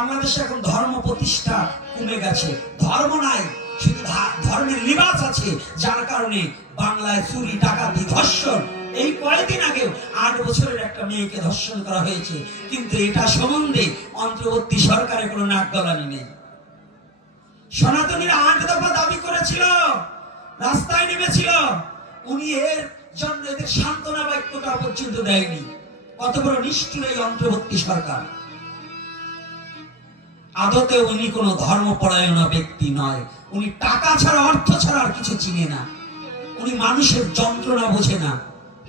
বাংলাদেশে এখন ধর্ম প্রতিষ্ঠা কমে গেছে। ধর্ম নাই, শুধু ধর্মের লিবাস আছে, যার কারণে বাংলায় চুরি, ডাকাতি, ধর্ষণ। এই কয়েকদিন আগে আট বছরের একটা মেয়েকে ধর্ষণ করা হয়েছে। কিন্তু এটা সম্বন্ধে অন্তর্বর্তী সরকারের কোনো নাক গলানি নেই। সনাতনীরা আট দফা দাবি করেছিল, রাস্তায় নেমেছিল। উনি এর জন্য এদের সান্ত্বনা বাক্যটা পর্যন্ত দেয়নি। কত বড় নিষ্ঠুর এই অন্তর্বর্তী সরকার। আদতে উনি কোনো ধর্মপরায়ণ ব্যক্তি নয়। উনি টাকা ছাড়া, অর্থ ছাড়া আর কিছু চিনে না। উনি মানুষের যন্ত্রণা বোঝে না।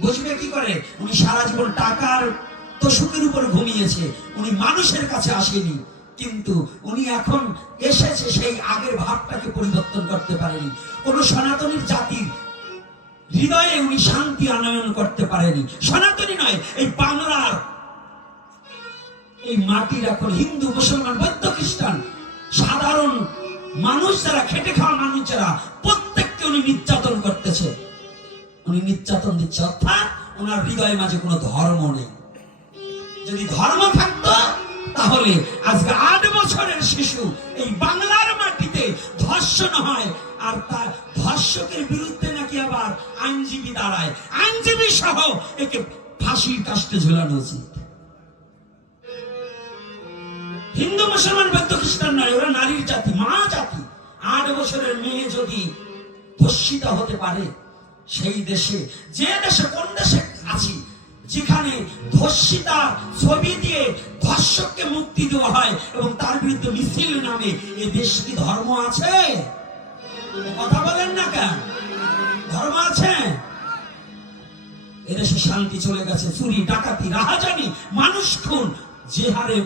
বুঝবে কি করে? উনি সারা জীবন টাকার তো সুখের উপর ঘুমিয়েছে। উনি মানুষের কাছে আসেনি। কিন্তু উনি এখন এসেছে সেই আগের ভাবটাকে পরিবর্তন করতে পারেনি। কোন সনাতনীর জাতির হৃদয়ে উনি শান্তি আনয়ন করতে পারেনি। সনাতনী নয়, এই বাংলার এই মাটির এখন হিন্দু, মুসলমান, বৌদ্ধ, খ্রিস্টান, সাধারণ মানুষ যারা, খেটে খাওয়া মানুষ যারা, প্রত্যেককে উনি নির্যাতন করতেছে। উনি নির্যাতন দিচ্ছে, অর্থাৎ ওনার হৃদয়ের মাঝে কোনো ধর্ম নেই। যদি ধর্ম থাকতো, তাহলে আজকে আট বছরের শিশু এই বাংলার মাটিতে ধর্ষণ হয়, আর তার ধর্ষকের বিরুদ্ধে নাকি আবার আইনজীবী দাঁড়ায়। আইনজীবী সহ একে ফাঁসির কাস্টে ঝোলানো উচিত। হিন্দু, মুসলমান, বৌদ্ধ, খ্রিস্টান নয়, ওরা নারীর জাতি, মা জাতি। আট বছরের মেয়ে যদি ধর্ষিতা হতে পারে, সেই দেশে, যে দেশে, কোন দেশে আছি, যেখানে ধর্ষিতা ছবি দিয়ে ধর্ষককে মুক্তি দেওয়া হয় এবং তার বিরুদ্ধে মিছিল নামে এ দেশ কি ধর্ম আছে? কথা বলেন না কেন? ধর্ম আছে? এদেশে শান্তি চলে গেছে, চুরি, ডাকাতি, রাহাজানি, মানুষ খুন, যে হারে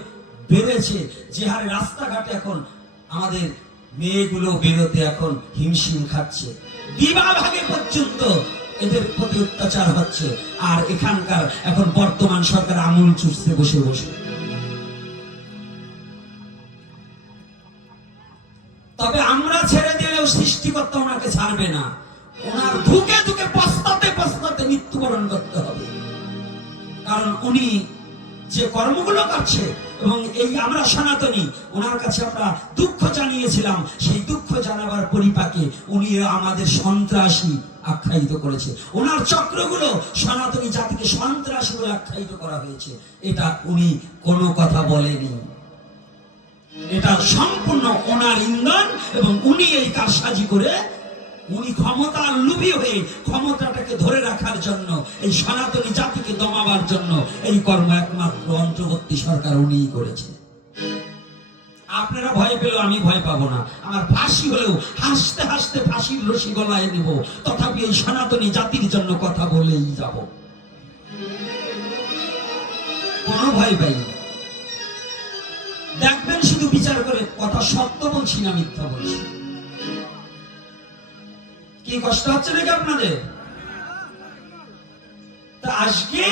বেড়েছে যে হারে রাস্তাঘাটে এখন আমাদের মেয়েগুলো বেরোতে এখন হিমশিম খাচ্ছে। দিবা ভাগে পর্যন্ত এদের প্রতি অত্যাচার হচ্ছে। আর এখানকার এখন বর্তমান সরকার আমুল চুষছে বসে বসে। তবে আমরা ছেড়ে দিলেও সৃষ্টিকর্তা ওনাকে ছাড়বে না। ওনার ধুকে ধুকে পস্তাতে পস্তাতে মৃত্যুবরণ করতে হবে। কারণ উনি যে কর্মগুলো করছে এবং এই আমরা সনাতনী, ওনার কাছে আমরা দুঃখ জানিয়েছিলাম। সেই দুঃখ জানাবার পরিপাকে উনি আমাদের সন্ত্রাসী আখ্যায়িত করেছে। ওনার চক্রগুলো সনাতনী জাতিকে সন্ত্রাসী বলে আখ্যায়িত করা হয়েছে। এটা উনি কোনো কথা বলেনি। এটা সম্পূর্ণ ওনার ইন্ধন এবং উনি এই কারসাজি করে উনি ক্ষমতার লুভি হয়ে ক্ষমতাটাকে ধরে রাখার জন্য, এই সনাতনী জাতিকে দমাবার জন্য এই কর্ম একমাত্র অন্তর্বর্তী সরকার উনিই করেছে আপনারা ভয় পেলেও আমি ভয় পাবো না। আমার ফাঁসি হলেও হাসতে হাসতে ফাঁসির রশি গলায় নেব। তথাপি এই সনাতনী জাতির জন্য কথা বলেই যাব। কোনো ভয় পাই দেখবেন শুধু বিচার করে, কথা সত্য বলছি না মিথ্যা বলছি। কি কষ্ট হচ্ছে নাকি আপনাদের? তা আজকে